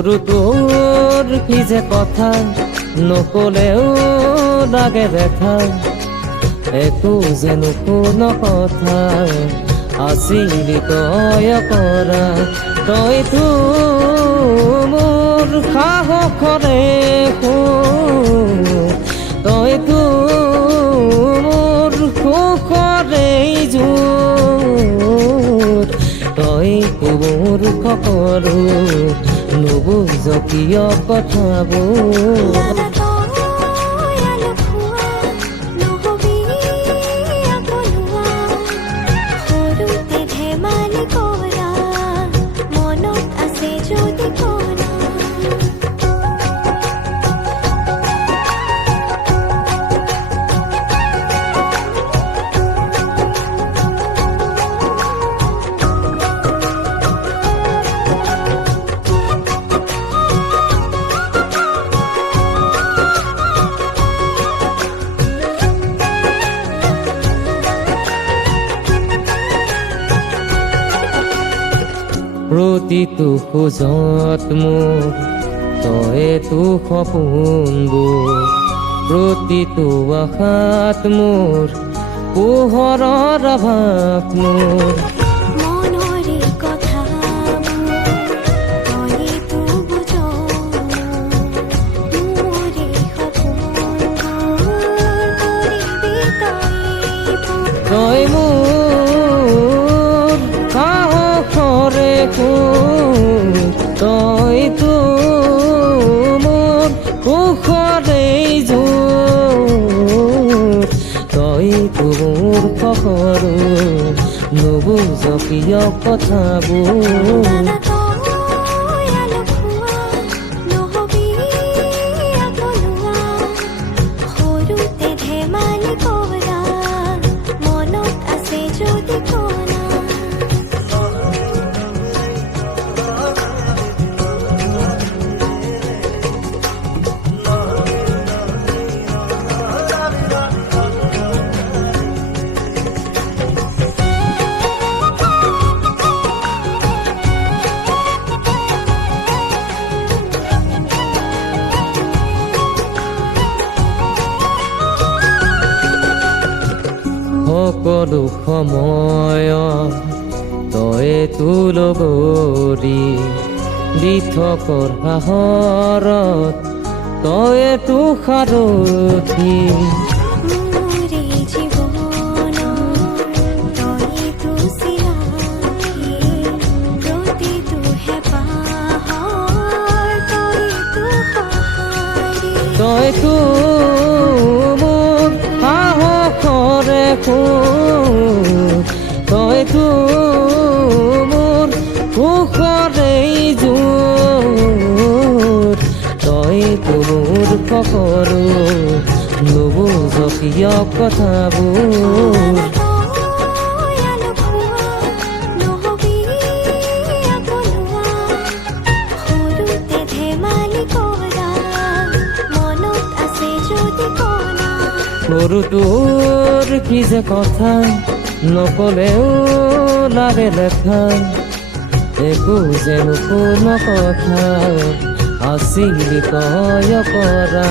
সৰু তোৰ কি যে কথা নকলেও লাগে দেখা একো যে নুশুন কথা আছিলি তই কৰা তইতো মোৰ সাহসৰে তইতো মোৰ সুখৰে জোৰ তইতো মোৰ সকলো নুবুজ কিয় কথাবোৰ প্ৰতিটো খোজত মোৰ তইতো সপোনবোৰ প্ৰতিটো আশাত মোৰ পোহৰৰ আভাস মোৰ মনৰে কথা তইতো বুজ মোৰে তই মোৰ সাহসৰে তইতো মোৰ সুখৰে জোৰ তইতো মোৰ সকলো নুবুজ কিয় কথাবোৰ সকলো সময়ত তইতো লগৰী দি থকৰ সাহৰত তইতো সাৰথি তইতো মোৰ সাহসৰে তইতো মোৰ সুখৰে জোৰ তইতো মোৰ সকলো নুবুজ কিয় কথাবোৰ সৰু তোৰ কি যে কথা নকলেও লাগে লেখা একো যে নুশুন কথা আছিলি তই কৰা